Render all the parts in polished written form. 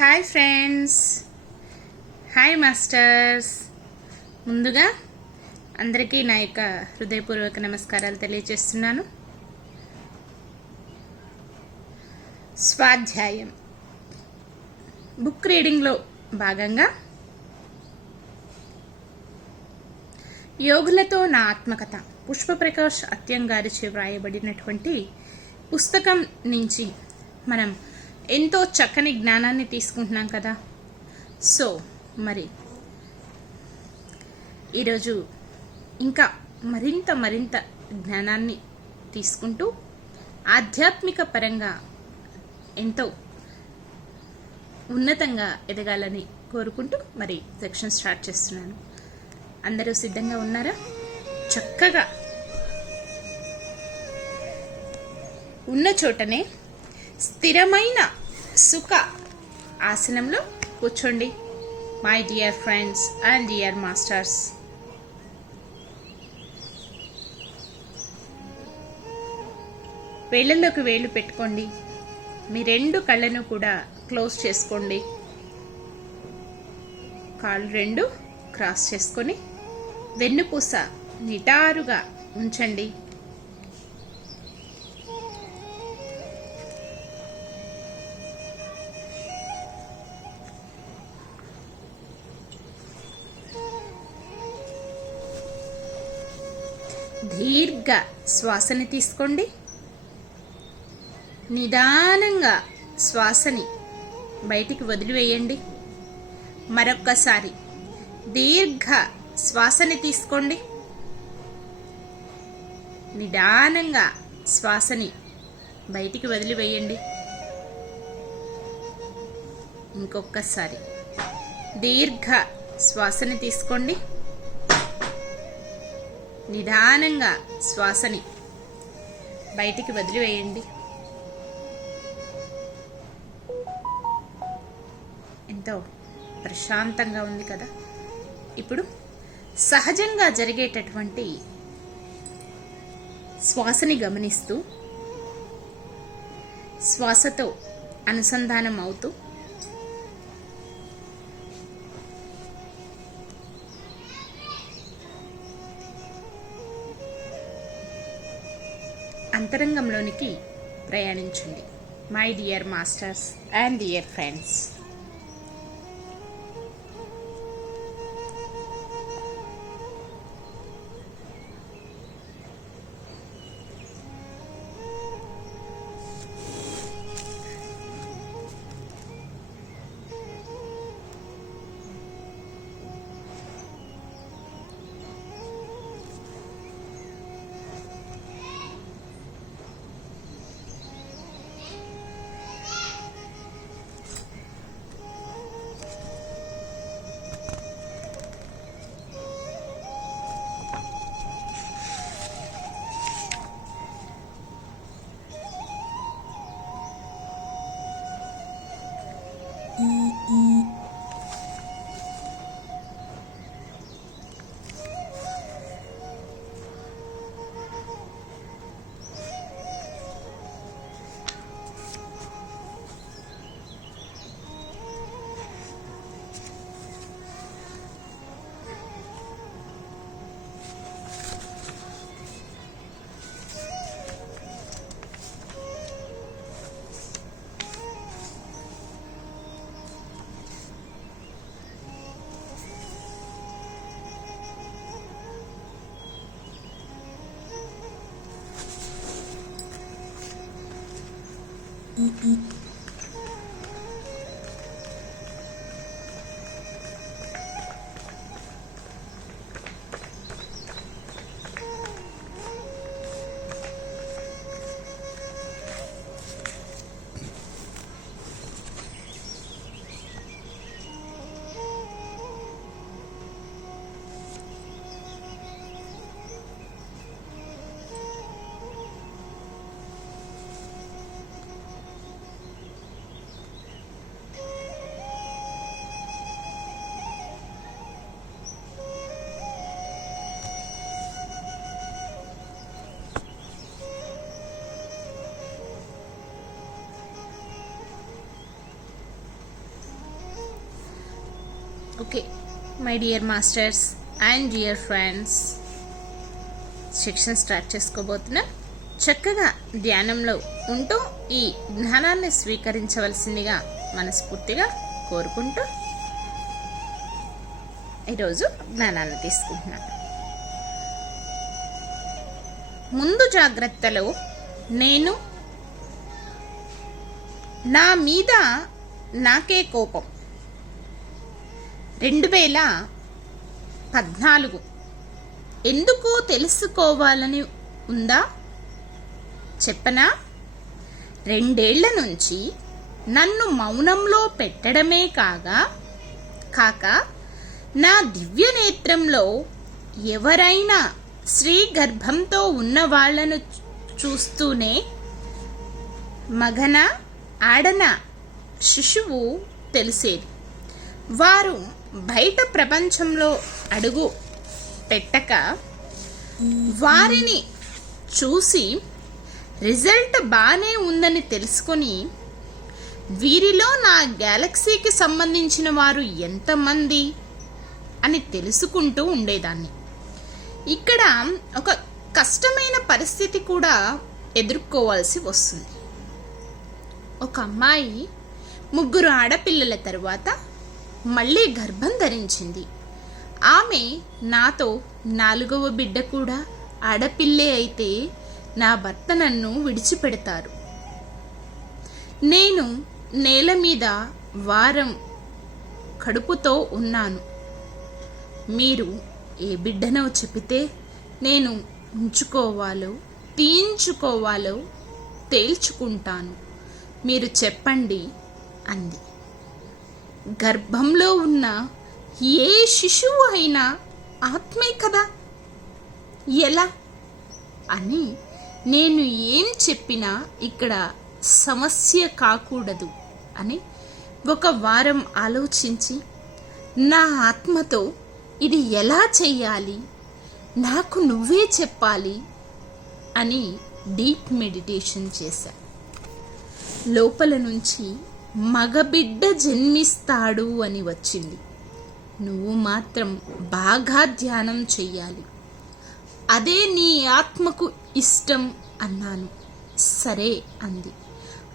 Hi friends, hi masters. ముందుగా అందరికీ నా యొక్క హృదయపూర్వక నమస్కారాలు తెలియజేస్తున్నాను. స్వాధ్యాయం బుక్ రీడింగ్లో భాగంగా యోగులతో నా ఆత్మకథ పుష్పప్రకాష్ అత్యంగారిచే వ్రాయబడినటువంటి పుస్తకం నుంచి మనం ఎంతో చక్కని జ్ఞానాన్ని తీసుకుంటున్నాం కదా. సో మరి ఈరోజు ఇంకా మరింత జ్ఞానాన్ని తీసుకుంటూ ఆధ్యాత్మిక పరంగా ఎంతో ఉన్నతంగా ఎదగాలని కోరుకుంటూ మరి సెక్షన్ స్టార్ట్ చేస్తున్నాను. అందరూ సిద్ధంగా ఉన్నారా? చక్కగా ఉన్న చోటనే స్థిరమైన సుఖ ఆసనంలో కూర్చోండి my dear friends and dear masters. వేళ్ళల్లోకి వేళ్ళు పెట్టుకోండి. మీ రెండు కళ్ళను కూడా క్లోజ్ చేసుకోండి. కాళ్ళు రెండు క్రాస్ చేసుకొని వెన్నుపూస నిటారుగా ఉంచండి. దీర్ఘ శ్వాసని తీసుకోండి. నిదానంగా శ్వాసని బయటికి వదిలివేయండి. మరొక్కసారి దీర్ఘ శ్వాసని తీసుకోండి. నిదానంగా శ్వాసని బయటికి వదిలివేయండి. ఇంకొకసారి దీర్ఘ శ్వాసని తీసుకోండి. నిదానంగా శ్వాసని బయటికి వదిలివేయండి. ఎంతో ప్రశాంతంగా ఉంది కదా. ఇప్పుడు సహజంగా జరిగేటటువంటి శ్వాసని గమనిస్తూ శ్వాసతో అనుసంధానం అవుతూ అంతరంగంలోనికి ప్రయాణించండి my dear masters and dear friends. Okay my dear masters and dear friends, section start చేసుకోబోతున్నా. చక్కగా ధ్యానంలో ఉంటూ ఈ జ్ఞానాన్ని స్వీకరించవలసిందిగా మనస్ఫూర్తిగా కోరుకుంటూ ఈరోజు జ్ఞానాన్ని తీసుకుంటున్నాను. ముందు జాగ్రత్తలో నేను నా మీద నాకే కోపం 2014 ఎందుకో తెలుసుకోవాలని ఉందా చెప్పనా? 2 ఏళ్ల నుంచి నన్ను మౌనంలో పెట్టడమే కాక నా దివ్య నేత్రంలో ఎవరైనా స్త్రీ గర్భంతో ఉన్న వాళ్లను చూస్తూనే మగన ఆడన శిశువు తెలిసేది. వారు బయట ప్రపంచంలో అడుగు పెట్టక వారిని చూసి రిజల్ట్ బానే ఉందని తెలుసుకొని వీరిలో నా గ్యాలక్సీకి సంబంధించిన వారు ఎంతమంది అని తెలుసుకుంటూ ఉండేదాన్ని. ఇక్కడ ఒక కష్టమైన పరిస్థితి కూడా ఎదుర్కోవాల్సి వస్తుంది. ఒక అమ్మాయి 3 ఆడపిల్లల తరువాత మళ్ళీ గర్భం ధరించింది. ఆమె నాతో 4వ బిడ్డ కూడా ఆడపిల్లే అయితే నా భర్త నన్ను విడిచిపెడతారు. నేను నేల మీద వారం కడుపుతో ఉన్నాను. మీరు ఏ బిడ్డనో చెబితే నేను ఉంచుకోవాలో తీయించుకోవాలో తేల్చుకుంటాను, మీరు చెప్పండి అంది. గర్భంలో ఉన్న ఏ శిశువు అయినా ఆత్మే కదా, ఎలా అని నేను ఏం చెప్పినా ఇక్కడ సమస్య కాకూడదు అని 1 వారం ఆలోచించి నా ఆత్మతో ఇది ఎలా చెయ్యాలి, నాకు నువ్వే చెప్పాలి అని డీప్ మెడిటేషన్ చేశా. లోపల నుంచి మగబిడ్డ జన్మిస్తాడు అని వచ్చింది. నువ్వు మాత్రం బాగా ధ్యానం చెయ్యాలి, అదే నీ ఆత్మకు ఇష్టం అన్నాను. సరే అంది.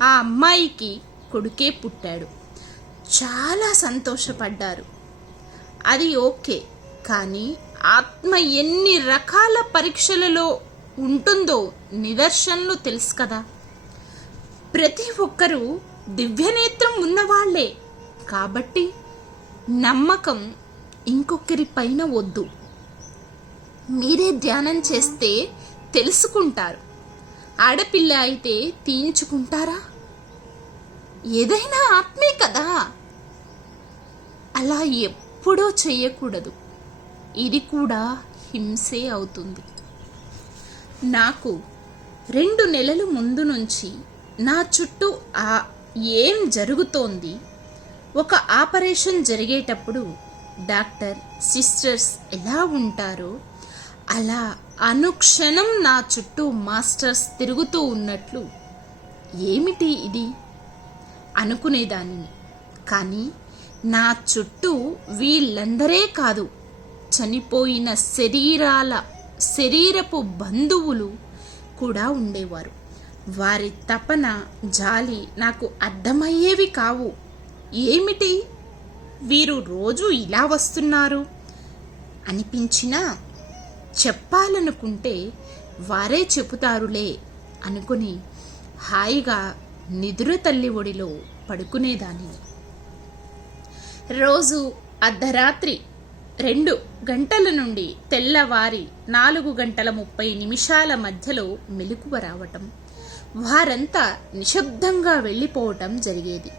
ఆ అమ్మాయికి కొడుకే పుట్టాడు. చాలా సంతోషపడ్డారు. అది ఓకే, కానీ ఆత్మ ఎన్ని రకాల పరీక్షలలో ఉంటుందో నిదర్శనలు తెలుసు కదా. ప్రతి ఒక్కరూ దివ్యనేత్రం ఉన్నవాళ్లే కాబట్టి నమ్మకం ఇంకొకరి పైన వద్దు. మీరే ధ్యానం చేస్తే తెలుసుకుంటారు. ఆడపిల్ల అయితే తీయించుకుంటారా? ఏదైనా ఆత్మే కదా. అలా ఎప్పుడూ చెయ్యకూడదు. ఇది కూడా హింసే అవుతుంది. నాకు 2 నెలల ముందు నుంచి నా చుట్టూ ఏం జరుగుతోంది. ఒక ఆపరేషన్ జరిగేటప్పుడు డాక్టర్ సిస్టర్స్ ఎలా ఉంటారో అలా అనుక్షణం నా చుట్టూ మాస్టర్స్ తిరుగుతూ ఉన్నట్లు ఏమిటి ఇది అనుకునేదానిని. కానీ నా చుట్టూ వీళ్ళందరే కాదు, చనిపోయిన శరీరపు బంధువులు కూడా ఉండేవారు. వారి తపన జాలి నాకు అర్థమయ్యేవి కావు. ఏమిటి వీరు రోజు ఇలా వస్తున్నారు అనిపించినా చెప్పాలనుకుంటే వారే చెబుతారులే అనుకుని హాయిగా నిదుర తల్లి ఒడిలో పడుకునేదానిని. రోజు అర్ధరాత్రి 2 గంటల నుండి తెల్లవారి 4:30 మధ్యలో మెలకువ రావటం, వారంతా నిశ్శబ్దంగా వెళ్ళిపోవటం జరిగేది.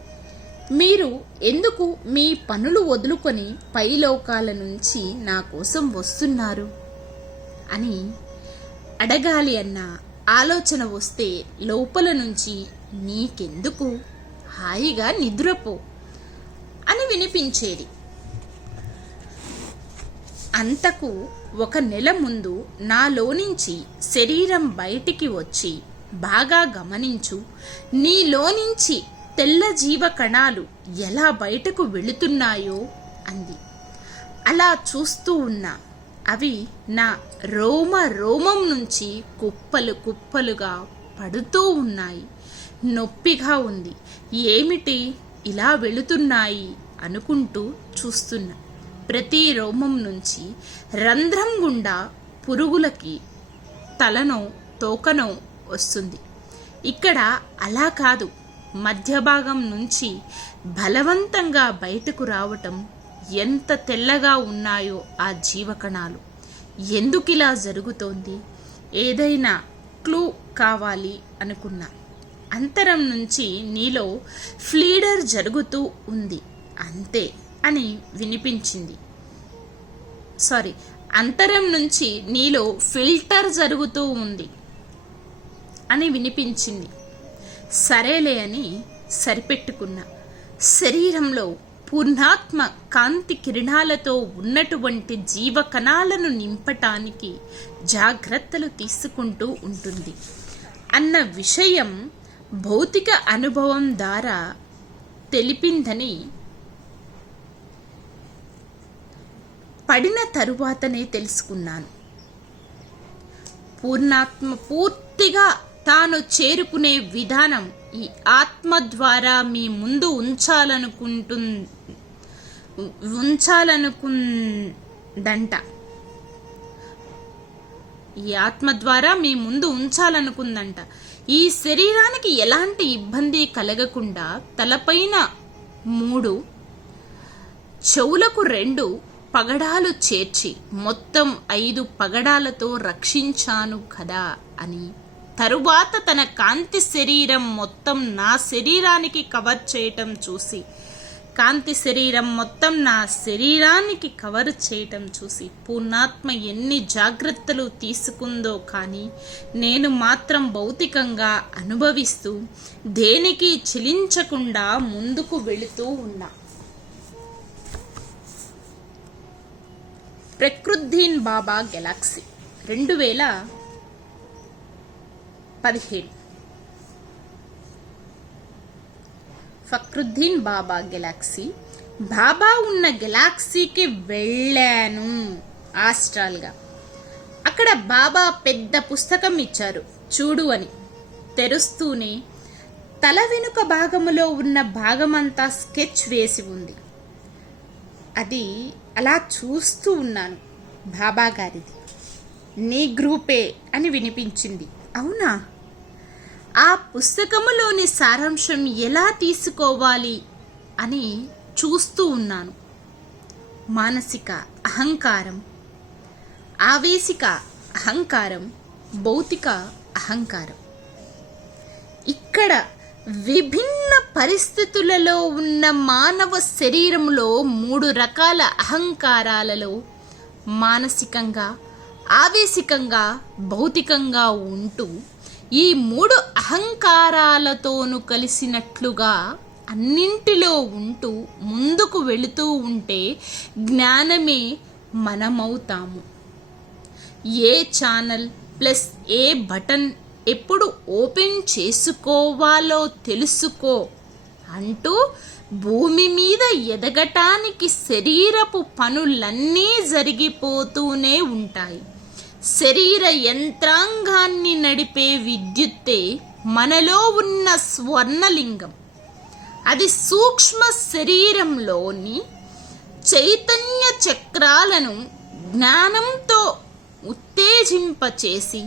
మీరు ఎందుకు మీ పనులు వదులుకొని పైలోకాల నుంచి నా కోసం వస్తున్నారు అని అడగాలి అన్న ఆలోచన వస్తే లోపల నుంచి నీకెందుకు, హాయిగా నిద్రపో అని వినిపించేది. అంతకు 1 నెల ముందు నాలో నుంచి శరీరం బయటికి వచ్చి బాగా గమనించు, నీలో నుంచి తెల్ల జీవ కణాలు ఎలా బయటకు వెళుతున్నాయో అంది. అలా చూస్తూ ఉన్నా అవి నా రోమ రోమం నుంచి కుప్పలు కుప్పలుగా పడుతూ ఉన్నాయి. నొప్పిగా ఉంది. ఏమిటి ఇలా వెళుతున్నాయి అనుకుంటూ చూస్తున్నా. ప్రతి రోమం నుంచి రంధ్రం గుండా పురుగులకి తలనో తోకనో వస్తుంది. ఇక్కడ అలా కాదు. మధ్య భాగం నుంచి బలవంతంగా బయటకు రావటం. ఎంత తెల్లగా ఉన్నాయో ఆ జీవకణాలు. ఎందుకిలా జరుగుతోంది? ఏదైనా క్లూ కావాలి అనుకున్నా. అంతరం నుంచి నీలో ఫ్లీడర్ జరుగుతూ ఉంది అంతే అని వినిపించింది. అంతరం నుంచి నీలో ఫిల్టర్ జరుగుతూ ఉంది అని వినిపించింది. సరేలే అని సరిపెట్టుకున్నా. శరీరంలో పూర్ణాత్మ కాంతి కిరణాలతో ఉన్నటువంటి జీవకణాలను నింపటానికి జాగ్రత్తలు తీసుకుంటూ ఉంటుంది అన్న విషయం భౌతిక అనుభవం ద్వారా తెలిపిందని పడిన తరువాతనే తెలుసుకున్నాను. పూర్ణాత్మ పూర్తిగా తాను చేరుకునే విధానం ఈ ఆత్మ ద్వారా మీ ముందు ఉంచాలనుకుందంట. ఈ ఆత్మ ద్వారా మీ ముందు ఉంచాలనుకుందంట. ఈ శరీరానికి ఎలాంటి ఇబ్బంది కలగకుండా తలపైన 3, చెవులకు 2 పగడాలు చేర్చి మొత్తం 5 పగడాలతో రక్షించాను కదా అని. తరువాత తన కాంతి శరీరం మొత్తం నా శరీరానికి కవర్ చేయటం చూసి, కాంతి శరీరం మొత్తం నా శరీరానికి కవర్ చేయటం చూసి పూర్ణాత్మ ఎన్ని జాగ్రత్తలు తీసుకుందో కానీ నేను మాత్రం భౌతికంగా అనుభవిస్తూ దేనికి చెలించకుండా ముందుకు వెళుతూ ఉన్నా. ఫక్రుద్దీన్ బాబా గెలాక్సీ 2017. ఫక్రుద్దీన్ బాబా గెలాక్సీ. బాబా ఉన్న గెలాక్సీకి వెళ్ళాను ఆస్ట్రాల్గా. అక్కడ బాబా పెద్ద పుస్తకం ఇచ్చారు చూడు అని. తెరుస్తూనే తల వెనుక భాగములో ఉన్న భాగమంతా స్కెచ్ వేసి ఉంది. అది అలా చూస్తూ ఉన్నాను. బాబా గారిది. నీ గ్రూపే అని వినిపించింది. అవునా? ఆ పుస్తకములోని సారాంశం ఎలా తీసుకోవాలి అని చూస్తూ ఉన్నాను. మానసిక అహంకారం, ఆవేశిక అహంకారం, భౌతిక అహంకారం. ఇక్కడ విభిన్న పరిస్థితులలో ఉన్న మానవ శరీరంలో 3 రకాల అహంకారాలలో మానసికంగా, ఆవేశికంగా, భౌతికంగా ఉంటూ ఈ 3 అహంకారాలతోనూ కలిసినట్లుగా అన్నింటిలో ఉంటూ ముందుకు వెళుతూ ఉంటే జ్ఞానమే మనమవుతాము. ఏ ఛానల్ ప్లస్ ఏ బటన్ ఎప్పుడు ఓపెన్ చేసుకోవాలో తెలుసుకో అంటూ భూమి మీద ఎదగటానికి శరీరపు పనులన్నీ జరిగిపోతూనే ఉంటాయి. శరీర యంత్రాంగాన్ని నడిపే విద్యుత్తే మనలో ఉన్న స్వర్ణలింగం. అది సూక్ష్మ శరీరంలోని చైతన్య చక్రాలను జ్ఞానంతో ఉత్తేజింపచేసి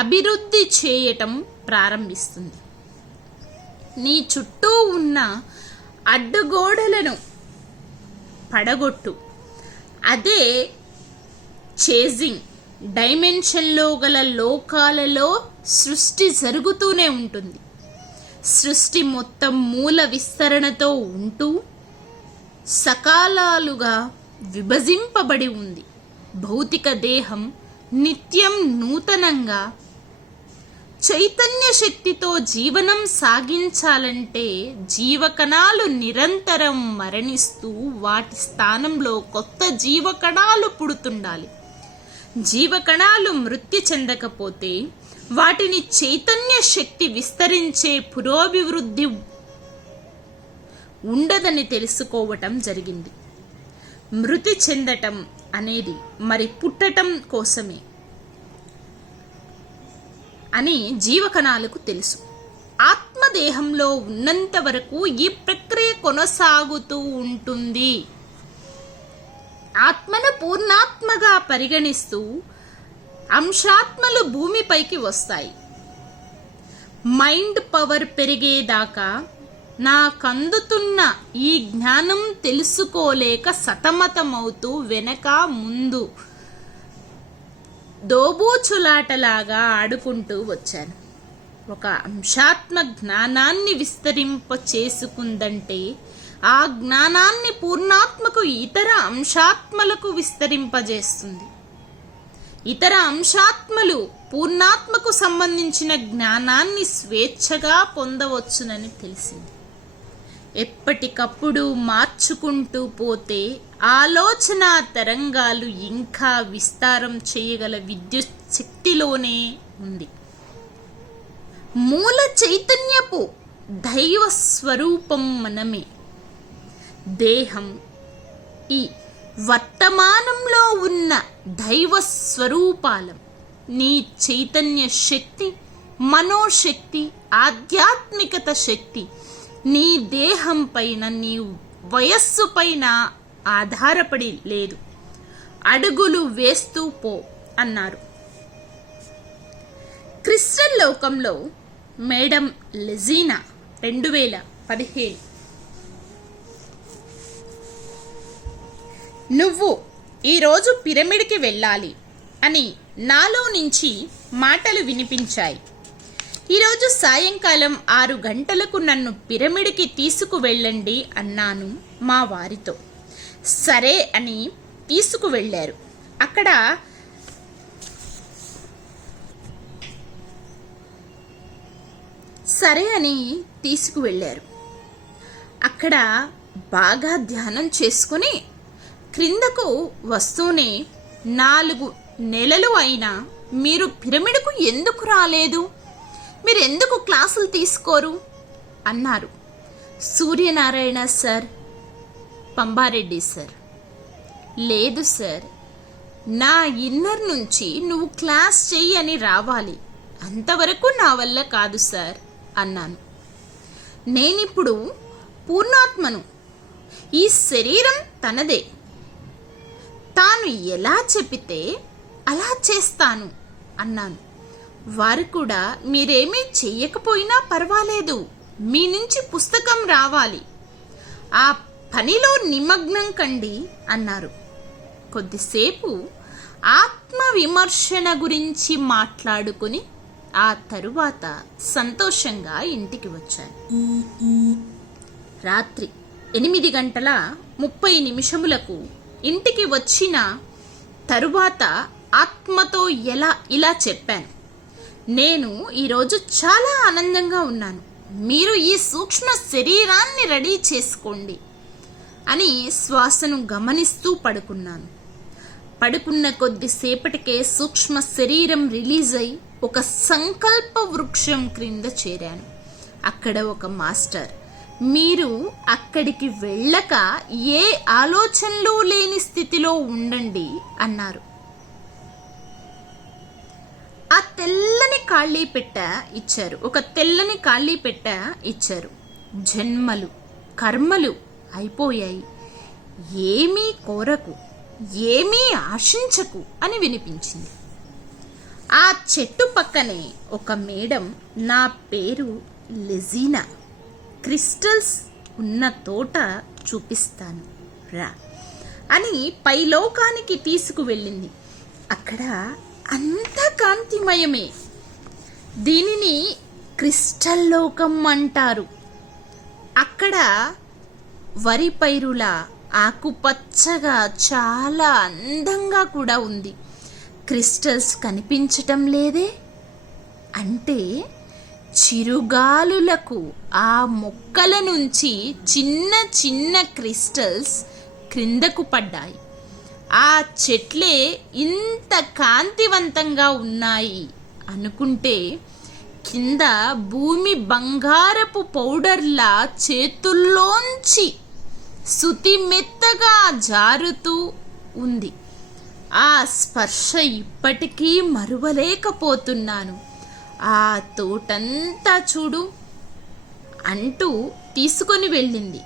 అభివృద్ధి చేయటం ప్రారంభిస్తుంది. నీ చుట్టూ ఉన్న అడ్డుగోడలను పడగొట్టు. అదే చేజింగ్ డైమెన్షన్లో గల లోకాలలో సృష్టి జరుగుతూనే ఉంటుంది. సృష్టి మొత్తం మూల విస్తరణతో ఉంటూ సకాలాలుగా విభజింపబడి ఉంది. భౌతిక దేహం నిత్యం నూతనంగా చైతన్య శక్తితో జీవనం సాగించాలంటే జీవకణాలు నిరంతరం మరణిస్తూ వాటి స్థానంలో కొత్త జీవకణాలు పుడుతుండాలి. జీవకణాలు మృత్యు చెందకపోతే వాటిని చైతన్య శక్తి విస్తరించే పురోభివృద్ధి ఉండదని తెలుసుకోవటం జరిగింది. మృతి చెందటం అనేది మరి పుట్టటం కోసమే అని జీవకణాలకు తెలుసు. ఆత్మదేహంలో ఉన్నంత వరకు ఈ ప్రక్రియ కొనసాగుతూ ఉంటుంది. ఆత్మను పూర్ణాత్మగా పరిగణిస్తూ అంశాత్మలు భూమిపైకి వస్తాయి. మైండ్ పవర్ పెరిగేదాకా నాకందుతున్న ఈ జ్ఞానం తెలుసుకోలేక సతమతమవుతూ వెనక ముందు దోబూచులాటలాగా ఆడుకుంటూ వచ్చాను. ఒక అంశాత్మ జ్ఞానాన్ని విస్తరింప చేసుకుందంటే ఆ జ్ఞానాన్ని పూర్ణాత్మకు ఇతర అంశాత్మలకు విస్తరింపజేస్తుంది. ఇతర అంశాత్మలు పూర్ణాత్మకు సంబంధించిన జ్ఞానాన్ని స్వేచ్ఛగా పొందవచ్చునని తెలిసింది. ఎప్పటికప్పుడు మార్చుకుంటూ పోతే ఆలోచన తరంగాలు ఇంకా విస్తారం చేయగల విద్యుత్ శక్తిలోనే ఉంది. మూల చైతన్యపు దైవ స్వరూపం మనమే. దేహం ఈ వర్తమానంలో ఉన్న దైవ స్వరూపాలం. నీ చైతన్య శక్తి, మనోశక్తి, ఆధ్యాత్మికత శక్తి నీ దేహం పైన, నీ వయస్సు పైన ఆధారపడి లేదు. అడుగులు వేస్తూ పో అన్నారు. క్రిస్టల్ లోకంలో మేడం లెజీనా 2017. నువ్వు ఈరోజు పిరమిడ్కి వెళ్ళాలి అని నాలో నుంచి మాటలు వినిపించాయి. ఈరోజు సాయంకాలం 6 గంటలకు నన్ను పిరమిడ్కి తీసుకువెళ్ళండి అన్నాను మా వారితో. సరే అని తీసుకువెళ్ళారు. అక్కడ అక్కడ బాగా ధ్యానం చేసుకుని క్రిందకు వస్తూనే 4 నెలలు అయినా మీరు పిరమిడ్కు ఎందుకు రాలేదు, మీరు ఎందుకు క్లాసులు తీసుకోరు అన్నారు. సూర్యనారాయణ సార్, పంబారెడ్డి సార్, లేదు సార్, నా ఇన్నర్ నుంచి నువ్వు క్లాస్ చెయ్యి అని రావాలి, అంతవరకు నా వల్ల కాదు సార్ అన్నాను. నేనిప్పుడు పూర్ణాత్మను, ఈ శరీరం తనదే, తాను ఎలా చెప్పితే అలా చేస్తాను అన్నాను. వారు కూడా మీరేమీ చెయ్యకపోయినా పర్వాలేదు, మీ నుంచి పుస్తకం రావాలి, ఆ పనిలో నిమగ్నం కండి అన్నారు. కొద్దిసేపు ఆత్మ విమర్శన గురించి మాట్లాడుకుని ఆ తరువాత సంతోషంగా ఇంటికి వచ్చాను. రాత్రి 8:30 ఇంటికి వచ్చిన తరువాత ఆత్మతో ఇలా చెప్పాను. నేను ఈరోజు చాలా ఆనందంగా ఉన్నాను, మీరు ఈ సూక్ష్మ శరీరాన్ని రెడీ చేసుకోండి అని శ్వాసను గమనిస్తూ పడుకున్నాను. పడుకున్న కొద్దిసేపటికే సూక్ష్మ శరీరం రిలీజ్ అయి ఒక సంకల్ప వృక్షం క్రింద చేరాను. అక్కడ ఒక మాస్టర్, మీరు అక్కడికి వెళ్ళక ఏ ఆలోచనలు లేని స్థితిలో ఉండండి అన్నారు. ఆ తెల్లని ఖాళీ పెట్ట ఇచ్చారు, ఒక తెల్లని ఖాళీ పెట్ట ఇచ్చారు. జన్మలు, కర్మలు అయిపోయాయి, ఏమీ కోరకు, ఏమీ ఆశించకు అని వినిపించింది. ఆ చెట్టు పక్కనే ఒక మేడం, నా పేరు లెజీనా, క్రిస్టల్స్ ఉన్న తోట చూపిస్తాను రా అని పైలోకానికి తీసుకువెళ్ళింది. అక్కడ అంతా కాంతిమయమే. దీనిని క్రిస్టల్ లోకం అంటారు. అక్కడ వరి పైరుల ఆకుపచ్చగా చాలా అందంగా కూడా ఉంది. క్రిస్టల్స్ కనిపించటం లేదే అంటే చిరుగాలులకు ఆ మొక్కల నుంచి చిన్న చిన్న క్రిస్టల్స్ క్రిందకు పడ్డాయి. ఆ చెట్లే ఇంత కాంతివంతంగా ఉన్నాయి అనుకుంటే కింద భూమి బంగారపు పౌడర్లా చేతుల్లోంచి శృతి మెత్తగా జారుతూ ఉంది. ఆ స్పర్శ ఇప్పటికీ మరువలేకపోతున్నాను. ఆ తోటంతా చూడు అంటూ తీసుకొని వెళ్ళింది.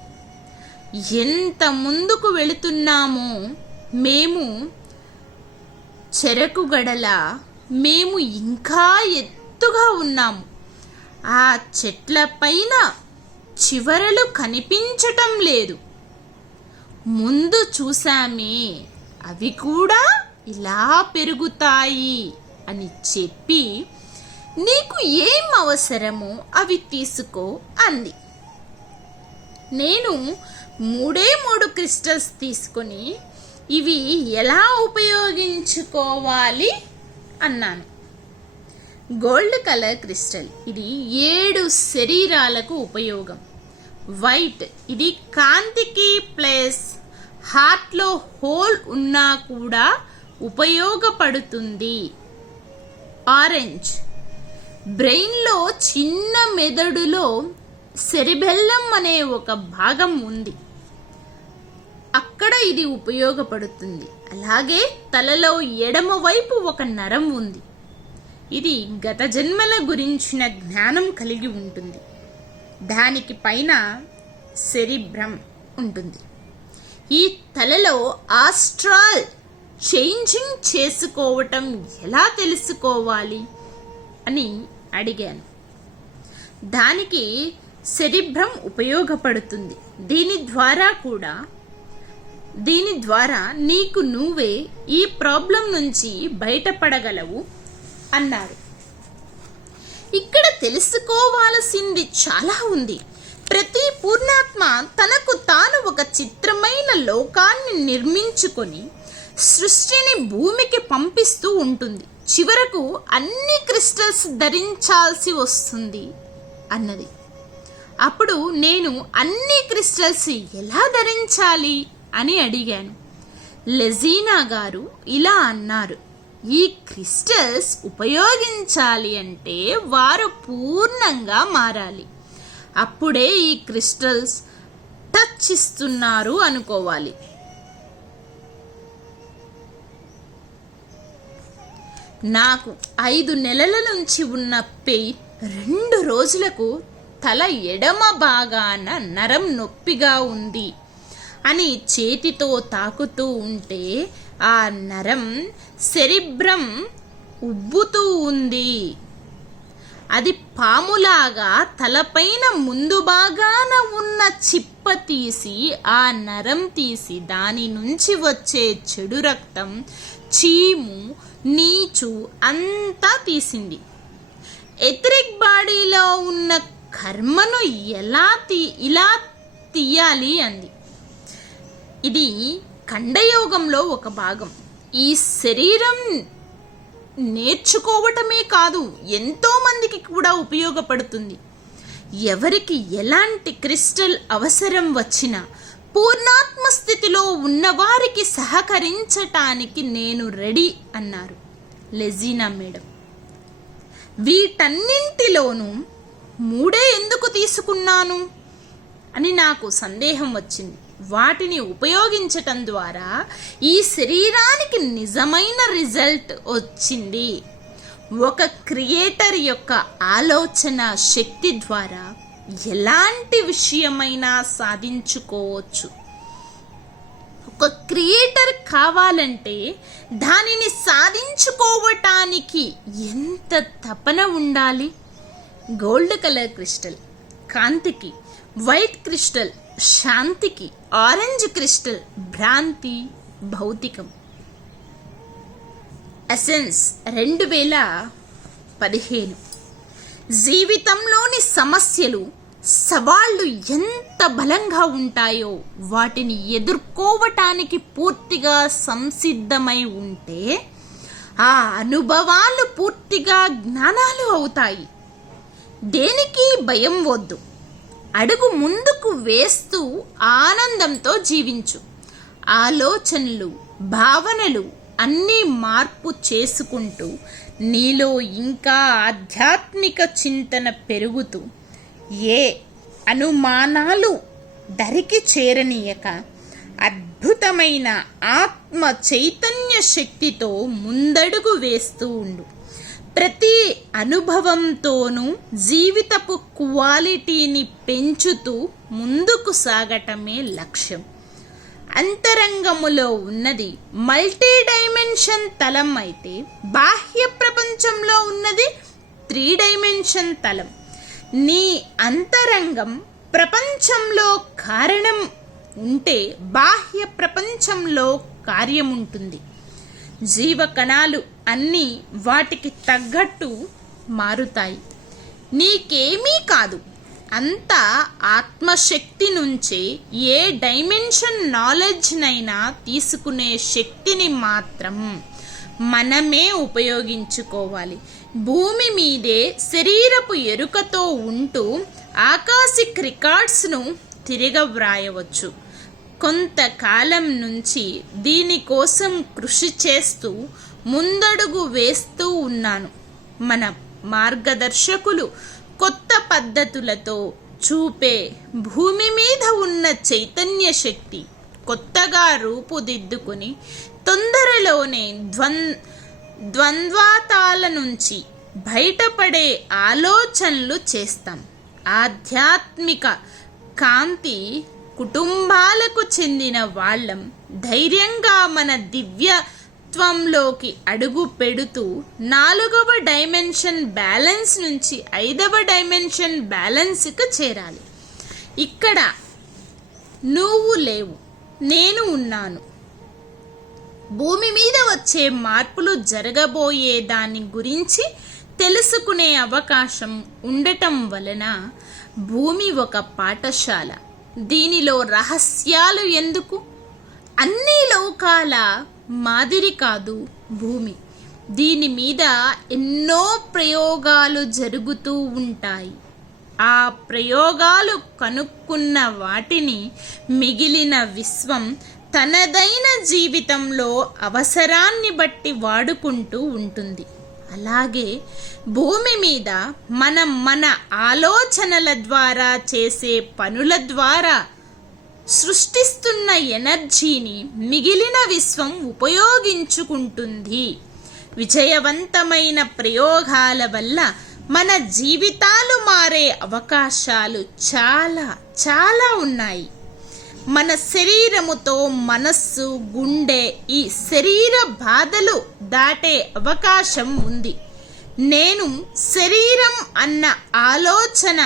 ఎంత ముందుకు వెళుతున్నామో మేము చెరకు గడల మేము ఇంకా ఎత్తుగా ఉన్నాము. ఆ చెట్ల పైన చివరలు కనిపించటం లేదు. ముందు చూసామే, అవి కూడా ఇలా పెరుగుతాయి అని చెప్పి, నీకు ఏం అవసరమో అవి తీసుకో అంది. నేను 3 క్రిస్టల్స్ తీసుకొని ఇవి ఎలా ఉపయోగించుకోవాలి అన్నాను. గోల్డ్ కలర్ క్రిస్టల్, ఇది 7 శరీరాలకు ఉపయోగం. వైట్, ఇది కాంతికి ప్లస్ హార్ట్లో హోల్ ఉన్నా కూడా ఉపయోగపడుతుంది. ఆరెంజ్, బ్రెయిన్లో చిన్న మెదడులో సెరిబెల్లం అనే ఒక భాగం ఉంది, అక్కడ ఇది ఉపయోగపడుతుంది. అలాగే తలలో ఎడమ వైపు ఒక నరం ఉంది, ఇది గత జన్మల గురించిన జ్ఞానం కలిగి ఉంటుంది. దానికి పైన సెరిబ్రమ్ ఉంటుంది. ఈ తలలో ఆస్ట్రల్ చేంజింగ్ చేసుకోవటం ఎలా తెలుసుకోవాలి అని అడిగాను. దానికి సెరిబ్రమ్ ఉపయోగపడుతుంది. దీని ద్వారా నీకు నువ్వే ఈ ప్రాబ్లం నుంచి బయటపడగలవు అన్నారు. ఇక్కడ తెలుసుకోవాల్సింది చాలా ఉంది. ప్రతి పూర్ణాత్మ తనకు తాను ఒక చిత్రమైన లోకాన్ని నిర్మించుకొని సృష్టిని భూమికి పంపిస్తూ ఉంటుంది. చివరకు అన్ని క్రిస్టల్స్ ధరించాల్సి వస్తుంది అన్నది. అప్పుడు నేను అన్ని క్రిస్టల్స్ ఎలా ధరించాలి అని అడిగాను. లెజీనా గారు ఇలా అన్నారు, ఈ క్రిస్టల్స్ ఉపయోగించాలి అంటే వారు పూర్ణంగా మారాలి. అప్పుడే ఈ క్రిస్టల్స్ టచ్ ఇస్తున్నారు అనుకోవాలి. నాకు 5 నెలల నుంచి ఉన్న పెయిన్ 2 రోజులకు తల ఎడమ భాగాన నరం నొప్పిగా ఉంది అని చేతితో తాకుతూ ఉంటే ఆ నరం సెరిబ్రమ్ ఉబ్బుతూ ఉంది. అది పాములాగా తలపైన ముందు భాగాన ఉన్న చిప్ప తీసి, ఆ నరం తీసి దాని నుంచి వచ్చే చెడు రక్తం, చీము, నీచు అంతా తీసింది. ఎథరిక్ బాడీలో ఉన్న కర్మను ఇలా తీయాలి అంది. ఇది ఖండయోగంలో ఒక భాగం. ఈ శరీరం నేర్చుకోవటమే కాదు, ఎంతో మందికి కూడా ఉపయోగపడుతుంది. ఎవరికి ఎలాంటి క్రిస్టల్ అవసరం వచ్చినా పూర్ణాత్మ స్థితిలో ఉన్నవారికి సహకరించటానికి నేను రెడీ అన్నారు లెజీనా మేడం. వీటన్నింటిలోనూ 3 ఎందుకు తీసుకున్నాను అని నాకు సందేహం వచ్చింది. వాటిని ఉపయోగించటం ద్వారా ఈ శరీరానికి నిజమైన రిజల్ట్ వచ్చింది. ఒక క్రియేటర్ యొక్క ఆలోచన శక్తి ద్వారా ఎలాంటి విషయమైనా సాధించుకోవచ్చు. ఒక క్రియేటర్ కావాలంటే దానిని సాధించుకోవటానికి ఎంత తపన ఉండాలి. గోల్డ్ కలర్ క్రిస్టల్ కాంతికి, వైట్ క్రిస్టల్ శాంతికి, ఆరెంజ్ క్రిస్టల్ భ్రాంతి, భౌతికం. ఎసెన్స్ 2015. జీవితంలోని సమస్యలు, సవాళ్లు ఎంత బలంగా ఉంటాయో వాటిని ఎదుర్కోవటానికి పూర్తిగా సంసిద్ధమై ఉంటే ఆ అనుభవాలు పూర్తిగా జ్ఞానాలు అవుతాయి. దేనికి భయం వద్దు. అడుగు ముందుకు వేస్తూ ఆనందంతో జీవించు. ఆలోచనలు, భావనలు అన్నీ మార్పు చేసుకుంటూ నీలో ఇంకా ఆధ్యాత్మిక చింతన పెరుగుతూ ఏ అనుమానాలు దరికి చేరనీయక అద్భుతమైన ఆత్మ చైతన్య శక్తితో ముందడుగు వేస్తూ ఉండు. ప్రతి అనుభవంతోనూ జీవితపు క్వాలిటీని పెంచుతూ ముందుకు సాగటమే లక్ష్యం. అంతరంగములో ఉన్నది మల్టీ డైమెన్షన్ తలం అయితే బాహ్య ప్రపంచంలో ఉన్నది 3 డైమెన్షన్ తలం. నీ అంతరంగం ప్రపంచంలో కారణం ఉంటే బాహ్య ప్రపంచంలో కార్యం ఉంటుంది. జీవకణాలు అన్నీ వాటికి తగ్గట్టు మారుతాయి. నీకేమీ కాదు, అంతా ఆత్మశక్తి నుంచే. ఏ డైమెన్షన్ నాలెడ్జ్నైనా తీసుకునే శక్తిని మాత్రం మనమే ఉపయోగించుకోవాలి. భూమి మీదే శరీరపు ఎరుకతో ఉంటూ ఆకాశిక్ రికార్డ్స్ను తిరగవ్రాయవచ్చు. కొంతకాలం నుంచి దీనికోసం కృషి చేస్తూ ముందడుగు వేస్తూ ఉన్నాను. మన మార్గదర్శకులు కొత్త పద్ధతులతో చూపే భూమి మీద ఉన్న చైతన్య శక్తి కొత్తగా రూపుదిద్దుకుని తొందరలోనే ద్వంద్వాతాల నుంచి బయటపడే ఆలోచనలు చేస్తాం. ఆధ్యాత్మిక కాంతి కుటుంబాలకు చెందిన వాళ్ళం ధైర్యంగా మన దివ్యత్వంలోకి అడుగు పెడుతూ 4వ డైమెన్షన్ బ్యాలెన్స్ నుంచి 5వ డైమెన్షన్ బ్యాలెన్స్కి చేరాలి. ఇక్కడ నువ్వు లేవు, నేను ఉన్నాను. భూమి మీద వచ్చే మార్పులు జరగబోయే దాని గురించి తెలుసుకునే అవకాశం ఉండటం వలన భూమి ఒక పాఠశాల. దీనిలో రహస్యాలు ఎందుకు? అన్ని లోకాల మాదిరి కాదు భూమి. దీని మీద ఎన్నో ప్రయోగాలు జరుగుతూ ఉంటాయి. ఆ ప్రయోగాలు కనుక్కున్న వాటిని మిగిలిన విశ్వం తనదైన జీవితంలో అవసరాన్ని బట్టి వాడుకుంటూ ఉంటుంది. అలాగే భూమి మీద మనం మన ఆలోచనల ద్వారా చేసే పనుల ద్వారా సృష్టిస్తున్న ఎనర్జీని మిగిలిన విశ్వం ఉపయోగించుకుంటుంది. విజయవంతమైన ప్రయోగాల వల్ల మన జీవితాలు మారే అవకాశాలు చాలా చాలా ఉన్నాయి. మన శరీరముతో మనస్సు, గుండె, ఈ శరీర బాధలు దాటే అవకాశం ఉంది. నేను శరీరం అన్న ఆలోచన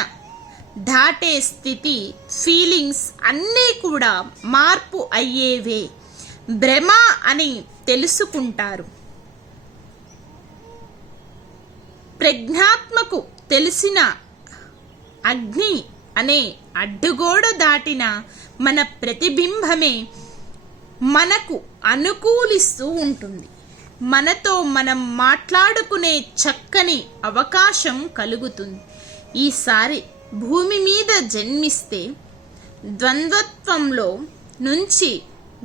దాటే స్థితి, ఫీలింగ్స్ అన్నీ కూడా మార్పు అయ్యేవే. భ్రమ అని తెలుసుకుంటారు. ప్రజ్ఞాత్మకు తెలిసిన అగ్ని అనే అడ్డుగోడ దాటిన మన ప్రతిబింబమే మనకు అనుకూలిస్తూ ఉంటుంది. మనతో మనం మాట్లాడుకునే చక్కని అవకాశం కలుగుతుంది. ఈసారి భూమి మీద జన్మిస్తే ద్వంద్వత్వంలో నుంచి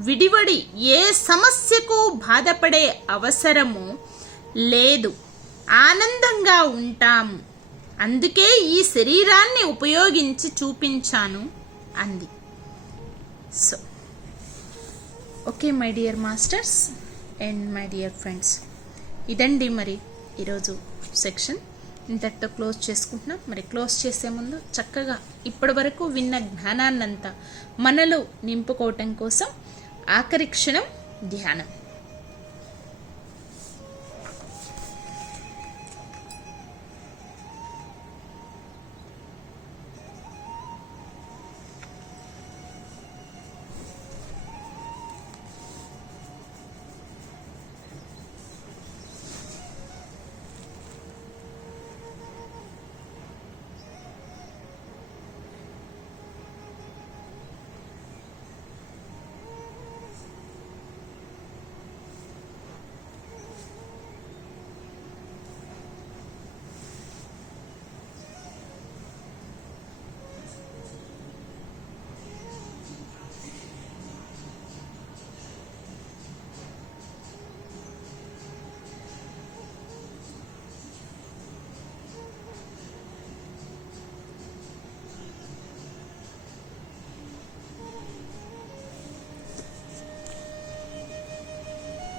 విడివడి ఏ సమస్యకు బాధపడే అవసరము లేదు. ఆనందంగా ఉంటాము. అందుకే ఈ శరీరాన్ని ఉపయోగించి చూపించాను అంది. So okay my dear masters and my dear friends, ఇదండి మరి ఈరోజు సెక్షన్. ఇంతటితో క్లోజ్ చేసుకుంటున్నాం. మరి క్లోజ్ చేసే ముందు చక్కగా ఇప్పటి వరకు విన్న జ్ఞానాన్నంతా మనలో నింపుకోవటం కోసం ఆఖరి క్షణం ధ్యానం.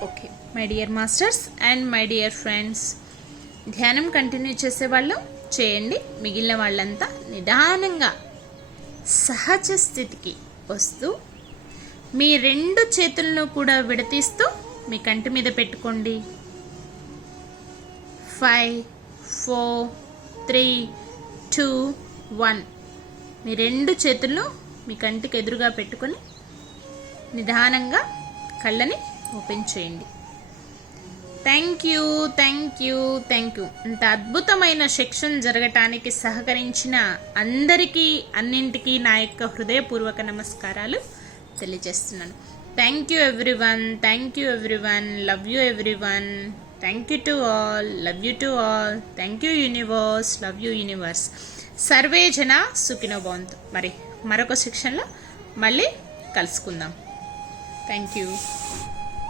Okay my dear masters and my dear friends, ధ్యానం కంటిన్యూ చేసేవాళ్ళు చేయండి. మిగిలిన వాళ్ళంతా నిదానంగా సహజ స్థితికి వస్తూ మీ 2 చేతులను కూడా విడతీస్తూ మీ కంటి మీద పెట్టుకోండి. 5 4 3 2 1. మీ 2 చేతులను మీ కంటికి ఎదురుగా పెట్టుకొని నిదానంగా కళ్ళని ఓపెన్ చేయండి. Thank you thank you thank you. ఇంత అద్భుతమైన సెక్షన్ జరగటానికి సహకరించిన అందరికీ అన్నింటికీ నా యొక్క హృదయపూర్వక నమస్కారాలు తెలియజేస్తున్నాను. Thank you everyone, thank you everyone, love you everyone, thank you to all, love you to all, thank you universe, love you universe. Survey జన సుఖినో భవంతు. మరి మరొక సెక్షన్లో మళ్ళీ కలుసుకుందాం. Thank you.